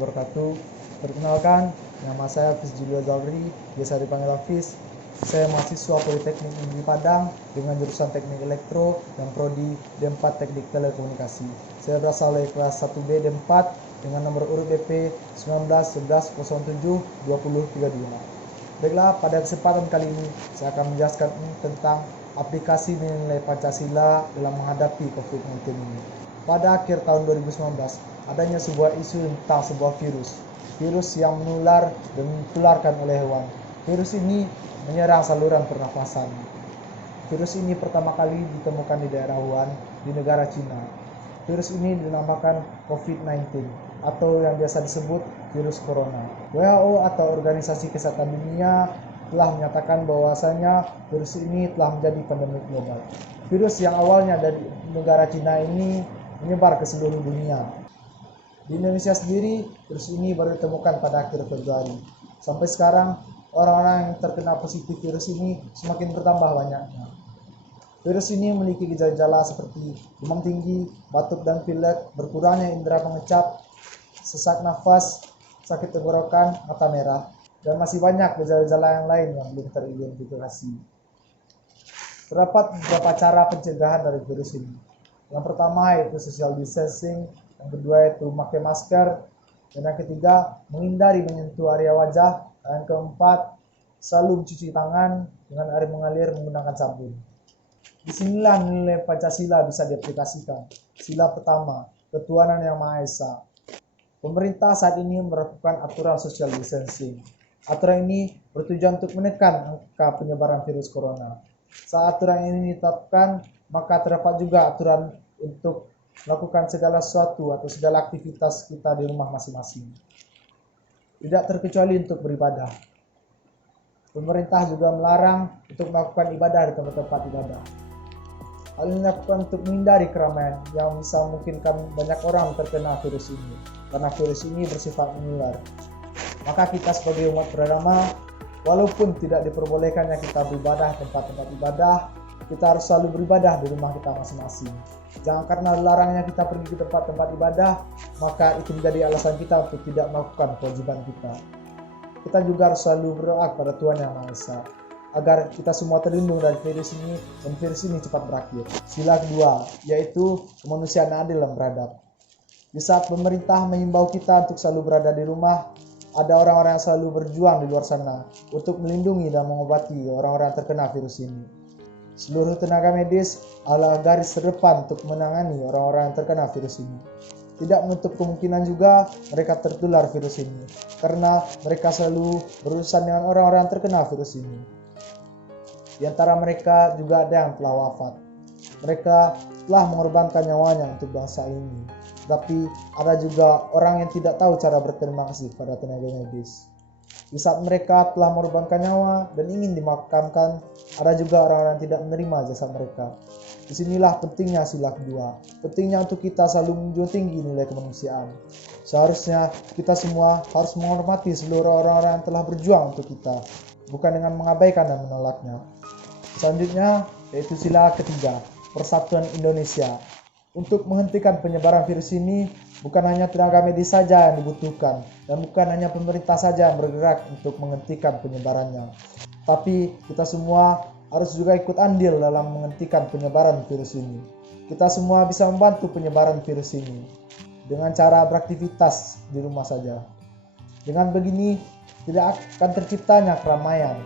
wabarakatuh. Perkenalkan, nama saya Hafiz Julio Zalri, biasa dipanggil Hafiz. Saya mahasiswa Politeknik Negeri Padang dengan jurusan Teknik Elektro dan Prodi D4 Teknik Telekomunikasi. Saya berasal dari kelas 1B D4 dengan nomor urut BP 1911072035. Baiklah, pada kesempatan kali ini saya akan menjelaskan tentang aplikasi nilai Pancasila dalam menghadapi COVID-19 ini. Pada akhir tahun 2019, adanya sebuah isu tentang sebuah virus yang menular dan ditularkan oleh hewan. Virus ini menyerang saluran pernafasan. Virus ini pertama kali ditemukan di daerah Wuhan, di negara Cina. Virus ini dinamakan COVID-19 atau yang biasa disebut virus corona. WHO atau Organisasi Kesehatan Dunia telah menyatakan bahwasanya virus ini telah menjadi pandemi global. Virus yang awalnya dari negara Cina ini menyebar ke seluruh dunia. Di Indonesia sendiri, virus ini baru ditemukan pada akhir Februari. Sampai sekarang, orang-orang yang terkena positif virus ini semakin bertambah banyaknya. Virus ini memiliki gejala-gejala seperti demam tinggi, batuk dan pilek, berkurangnya indera pengecap, sesak nafas, sakit tenggorokan, mata merah, dan masih banyak gejala-gejala yang lain yang belum teridentifikasi. Terdapat beberapa cara pencegahan dari virus ini. Yang pertama yaitu social distancing, yang kedua yaitu memakai masker, dan yang ketiga menghindari menyentuh area wajah, dan yang keempat selalu mencuci tangan dengan air mengalir menggunakan sabun. Disinilah nilai Pancasila bisa diaplikasikan. Sila pertama, ketuhanan yang Maha Esa. Pemerintah saat ini melakukan aturan social distancing. Aturan ini bertujuan untuk menekan angka penyebaran virus corona. Saat aturan ini ditetapkan, maka terdapat juga aturan untuk melakukan segala sesuatu atau segala aktivitas kita di rumah masing-masing. Tidak terkecuali untuk beribadah. Pemerintah juga melarang untuk melakukan ibadah di tempat-tempat ibadah. Hal ini dilakukan untuk menghindari keramaian yang bisa memungkinkan banyak orang terkena virus ini, karena virus ini bersifat menular. Maka kita sebagai umat beragama, walaupun tidak diperbolehkannya kita beribadah di tempat-tempat ibadah, kita harus selalu beribadah di rumah kita masing-masing. Jangan karena larangnya kita pergi ke tempat-tempat ibadah, maka itu menjadi alasan kita untuk tidak melakukan kewajiban kita. Kita juga harus selalu berdoa kepada Tuhan Yang Maha Esa, agar kita semua terlindung dari virus ini dan virus ini cepat berakhir. Sila kedua, yaitu kemanusiaan adil dan beradab. Di saat pemerintah mengimbau kita untuk selalu berada di rumah, ada orang-orang yang selalu berjuang di luar sana untuk melindungi dan mengobati orang-orang yang terkena virus ini. Seluruh tenaga medis adalah garis terdepan untuk menangani orang-orang yang terkena virus ini. Tidak menutup kemungkinan juga mereka tertular virus ini, karena mereka selalu berurusan dengan orang-orang yang terkena virus ini. Di antara mereka juga ada yang telah wafat. Mereka telah mengorbankan nyawanya untuk bangsa ini. Tapi ada juga orang yang tidak tahu cara berterima kasih pada tenaga medis. Di saat mereka telah mengorbankan nyawa dan ingin dimakamkan, ada juga orang-orang yang tidak menerima jasa mereka. Disinilah pentingnya sila kedua. Pentingnya untuk kita selalu menjunjung tinggi nilai kemanusiaan. Seharusnya kita semua harus menghormati seluruh orang-orang yang telah berjuang untuk kita, bukan dengan mengabaikan dan menolaknya. Selanjutnya yaitu sila ketiga, persatuan Indonesia. Untuk menghentikan penyebaran virus ini, bukan hanya tenaga medis saja yang dibutuhkan, dan bukan hanya pemerintah saja yang bergerak untuk menghentikan penyebarannya. Tapi kita semua harus juga ikut andil dalam menghentikan penyebaran virus ini. Kita semua bisa membantu penyebaran virus ini dengan cara beraktivitas di rumah saja. Dengan begini, tidak akan terciptanya keramaian.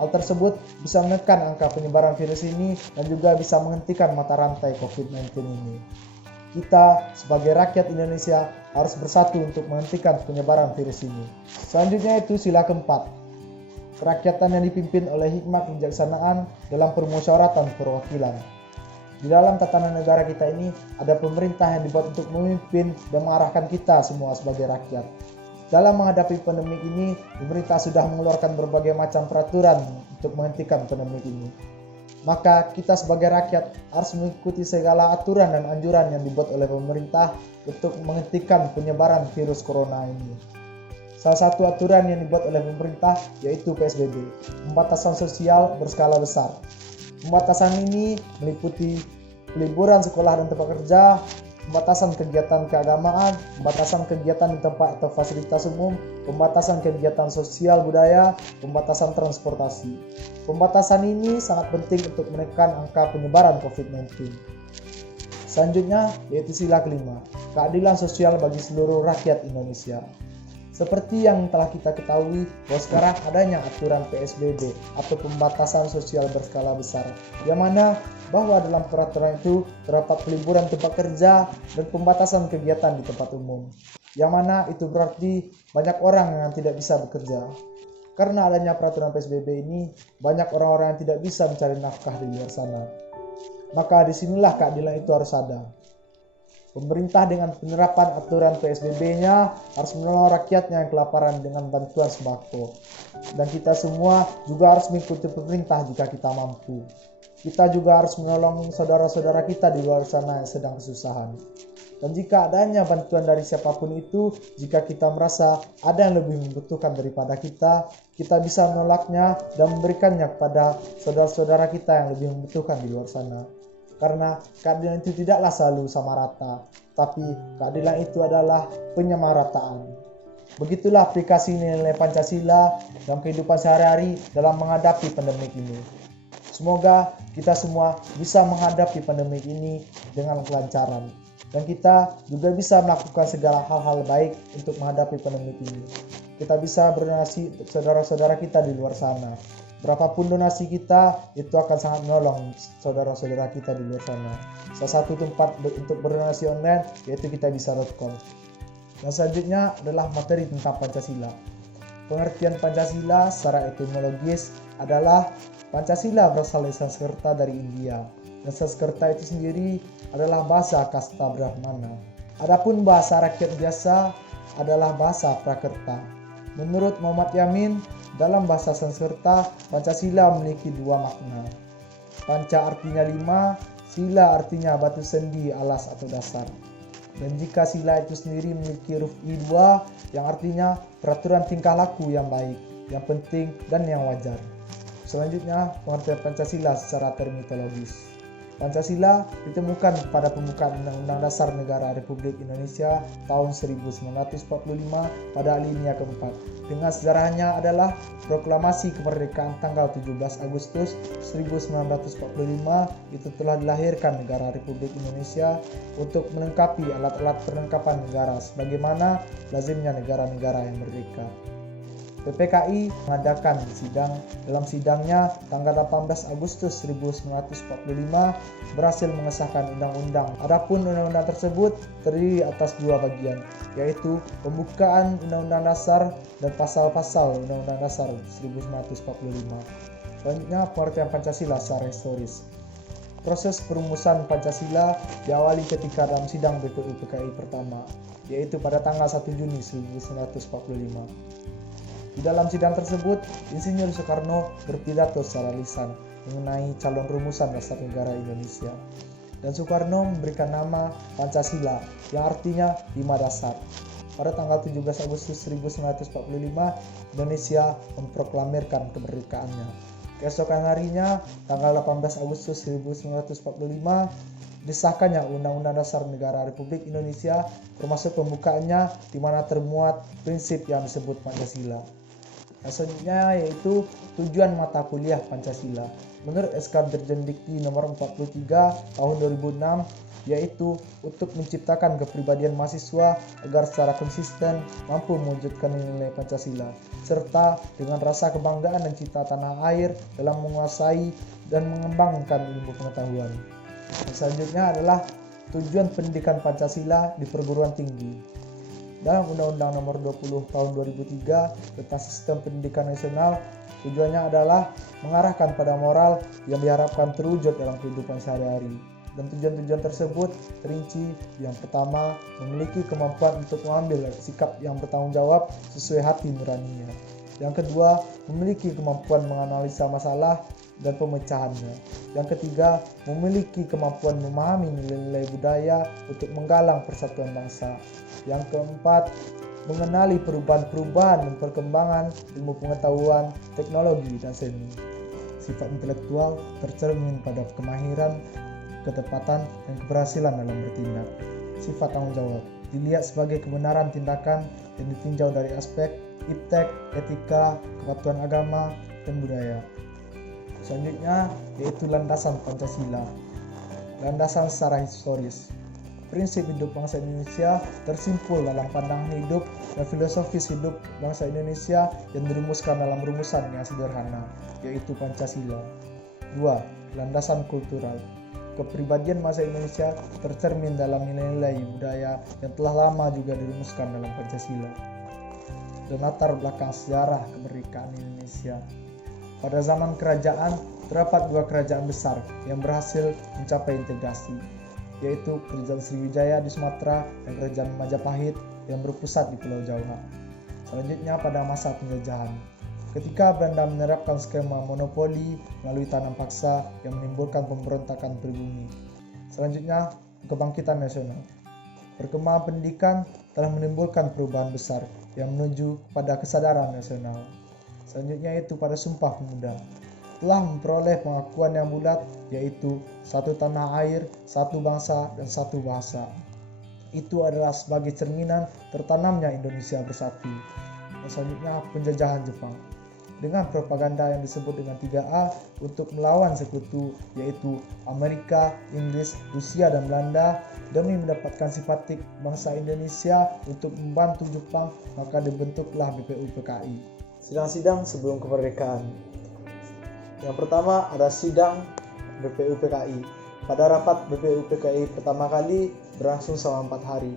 Hal tersebut bisa menekan angka penyebaran virus ini dan juga bisa menghentikan mata rantai COVID-19 ini. Kita sebagai rakyat Indonesia harus bersatu untuk menghentikan penyebaran virus ini. Selanjutnya itu sila keempat, kerakyatan yang dipimpin oleh hikmat kebijaksanaan dalam permusyawaratan perwakilan. Di dalam tatanan negara kita ini ada pemerintah yang dibuat untuk memimpin dan mengarahkan kita semua sebagai rakyat. Dalam menghadapi pandemi ini, pemerintah sudah mengeluarkan berbagai macam peraturan untuk menghentikan pandemi ini. Maka kita sebagai rakyat harus mengikuti segala aturan dan anjuran yang dibuat oleh pemerintah untuk menghentikan penyebaran virus corona ini. Salah satu aturan yang dibuat oleh pemerintah yaitu PSBB, pembatasan sosial berskala besar. Pembatasan ini meliputi liburan sekolah dan tempat kerja, pembatasan kegiatan keagamaan, pembatasan kegiatan di tempat atau fasilitas umum, pembatasan kegiatan sosial budaya, pembatasan transportasi. Pembatasan ini sangat penting untuk menekan angka penyebaran COVID-19. Selanjutnya yaitu sila kelima, keadilan sosial bagi seluruh rakyat Indonesia. Seperti yang telah kita ketahui bahwa sekarang adanya aturan PSBB atau pembatasan sosial berskala besar, yang mana bahwa dalam peraturan itu terdapat peliburan tempat kerja dan pembatasan kegiatan di tempat umum, yang mana itu berarti banyak orang yang tidak bisa bekerja. Karena adanya peraturan PSBB ini, banyak orang-orang yang tidak bisa mencari nafkah di luar sana. Maka disinilah keadilan itu harus ada. Pemerintah dengan penerapan aturan PSBB-nya harus menolong rakyatnya yang kelaparan dengan bantuan sembako. Dan kita semua juga harus mengikuti pemerintah jika kita mampu. Kita juga harus menolong saudara-saudara kita di luar sana yang sedang kesusahan. Dan jika adanya bantuan dari siapapun itu, jika kita merasa ada yang lebih membutuhkan daripada kita bisa menolaknya dan memberikannya kepada saudara-saudara kita yang lebih membutuhkan di luar sana. Karena keadilan itu tidaklah selalu sama rata, tapi keadilan itu adalah penyamarataan. Begitulah aplikasi nilai Pancasila dalam kehidupan sehari-hari dalam menghadapi pandemik ini. Semoga kita semua bisa menghadapi pandemik ini dengan kelancaran. Dan kita juga bisa melakukan segala hal-hal baik untuk menghadapi pandemik ini. Kita bisa berdonasi untuk saudara-saudara kita di luar sana. Berapapun donasi kita, itu akan sangat menolong saudara-saudara kita di luar sana. Salah satu tempat untuk berdonasi online yaitu kitabisa.com. Dan selanjutnya adalah materi tentang Pancasila. Pengertian Pancasila secara etimologis adalah Pancasila berasal dari Sanskerta dari India. Dan Sanskerta itu sendiri adalah bahasa kasta Brahmana. Adapun bahasa rakyat biasa adalah bahasa Prakerta. Menurut Muhammad Yamin, dalam bahasa Sanskerta, Pancasila memiliki dua makna. Panca artinya 5, sila artinya batu sendi, alas atau dasar. Dan jika sila itu sendiri memiliki huruf I2 yang artinya peraturan tingkah laku yang baik, yang penting dan yang wajar. Selanjutnya, pengertian Pancasila secara terminologis. Pancasila ditemukan pada pembukaan Undang-Undang Dasar Negara Republik Indonesia tahun 1945 pada alinea keempat. Dengan sejarahnya adalah proklamasi kemerdekaan tanggal 17 Agustus 1945 itu telah dilahirkan negara Republik Indonesia untuk melengkapi alat-alat perlengkapan negara sebagaimana lazimnya negara-negara yang merdeka. PPKI mengadakan sidang. Dalam sidangnya tanggal 18 Agustus 1945 berhasil mengesahkan undang-undang. Adapun undang-undang tersebut terdiri atas dua bagian, yaitu pembukaan Undang-Undang Dasar dan pasal-pasal Undang-Undang Dasar 1945. Selanjutnya pengertian Pancasila secara historis. Proses perumusan Pancasila diawali ketika dalam sidang BPU PKI pertama, yaitu pada tanggal 1 Juni 1945. Di dalam sidang tersebut, Insinyur Soekarno berpidato secara lisan mengenai calon rumusan dasar negara Indonesia. Dan Soekarno memberikan nama Pancasila yang artinya 5 dasar. Pada tanggal 17 Agustus 1945, Indonesia memproklamirkan kemerdekaannya. Keesokan harinya, tanggal 18 Agustus 1945, disahkannya Undang-Undang Dasar Negara Republik Indonesia, termasuk pembukaannya di mana termuat prinsip yang disebut Pancasila. Selanjutnya yaitu tujuan mata kuliah Pancasila. Menurut SK Dirjen Dikti nomor 43 tahun 2006, yaitu untuk menciptakan kepribadian mahasiswa agar secara konsisten mampu mewujudkan nilai Pancasila, serta dengan rasa kebanggaan dan cita tanah air dalam menguasai dan mengembangkan ilmu pengetahuan. Selanjutnya adalah tujuan pendidikan Pancasila di perguruan tinggi. Dalam Undang-Undang Nomor 20 Tahun 2003 tentang Sistem Pendidikan Nasional, tujuannya adalah mengarahkan pada moral yang diharapkan terwujud dalam kehidupan sehari-hari. Dan tujuan-tujuan tersebut terinci: yang pertama, memiliki kemampuan untuk mengambil sikap yang bertanggung jawab sesuai hati nuraninya. Yang kedua, memiliki kemampuan menganalisa masalah dan pemecahannya. Yang ketiga, memiliki kemampuan memahami nilai-nilai budaya untuk menggalang persatuan bangsa. Yang keempat, mengenali perubahan-perubahan dan perkembangan ilmu pengetahuan, teknologi, dan seni. Sifat intelektual tercermin pada kemahiran, ketepatan, dan keberhasilan dalam bertindak. sifat tanggung jawab. Dilihat sebagai kebenaran tindakan yang ditinjau dari aspek iptek, etika, kepatuhan agama, dan budaya. Selanjutnya yaitu landasan Pancasila. Landasan secara historis. Prinsip hidup bangsa Indonesia tersimpul dalam pandangan hidup dan filosofis hidup bangsa Indonesia yang dirumuskan dalam rumusan yang sederhana, yaitu Pancasila. 2. Landasan kultural. Kepribadian bangsa Indonesia tercermin dalam nilai-nilai budaya yang telah lama juga dirumuskan dalam Pancasila. Dan latar belakang sejarah kemerdekaan Indonesia. Pada zaman kerajaan, terdapat dua kerajaan besar yang berhasil mencapai integrasi, yaitu Kerajaan Sriwijaya di Sumatera dan Kerajaan Majapahit yang berpusat di Pulau Jawa. Selanjutnya pada masa penjajahan, ketika Belanda menerapkan skema monopoli melalui tanam paksa yang menimbulkan pemberontakan pribumi. Selanjutnya, kebangkitan nasional. Perkembangan pendidikan telah menimbulkan perubahan besar yang menuju pada kesadaran nasional. Selanjutnya itu pada Sumpah Pemuda. Telah memperoleh pengakuan yang bulat, yaitu satu tanah air, satu bangsa, dan satu bahasa. Itu adalah sebagai cerminan tertanamnya Indonesia bersatu. Dan selanjutnya penjajahan Jepang. Dengan propaganda yang disebut dengan 3A untuk melawan sekutu, yaitu Amerika, Inggris, Rusia, dan Belanda, demi mendapatkan simpatik bangsa Indonesia untuk membantu Jepang, maka dibentuklah BPUPKI. Sidang-sidang sebelum kemerdekaan. Yang pertama ada sidang BPUPKI. Pada rapat BPUPKI pertama kali berlangsung selama 4 hari,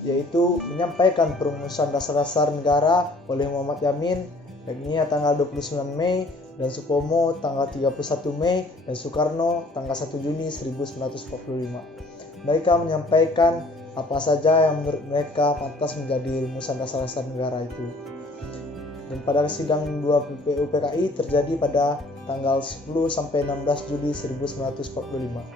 yaitu menyampaikan perumusan dasar-dasar negara oleh Muhammad Yamin, Regnia tanggal 29 Mei, dan Supomo tanggal 31 Mei, dan Soekarno tanggal 1 Juni 1945. Mereka menyampaikan apa saja yang menurut mereka pantas menjadi rumusan dasar-dasar negara itu. Dan pada sidang 2 BPUPKI terjadi pada tanggal 10 sampai 16 Juli 1945.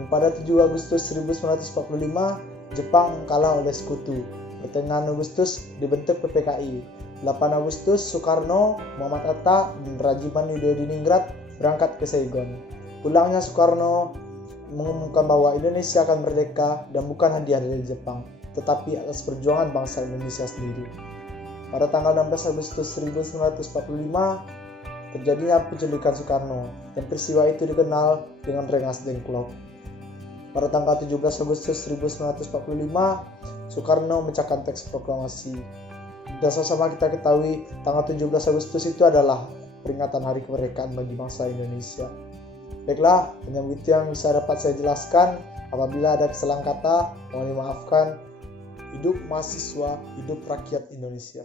Dan pada 7 Agustus 1945, Jepang kalah oleh sekutu. Pertengahan Agustus dibentuk PPKI. 8 Agustus Soekarno, Muhammad Hatta, dan Rajiman Yudhoyodiningrat berangkat ke Saigon. Pulangnya Soekarno mengumumkan bahwa Indonesia akan merdeka dan bukan hadiah dari Jepang, tetapi atas perjuangan bangsa Indonesia sendiri. Pada tanggal 16 Agustus 1945 terjadinya penculikan Soekarno, dan peristiwa itu dikenal dengan Rengas Dengklok. Pada tanggal 17 Agustus 1945 Soekarno memecahkan teks proklamasi. Dan sama-sama kita ketahui tanggal 17 Agustus itu adalah peringatan hari kemerdekaan bagi bangsa Indonesia. Baiklah, hanya begitu yang bisa dapat saya jelaskan. Apabila ada kesalahan kata, mohon dimaafkan. Hidup mahasiswa, hidup rakyat Indonesia.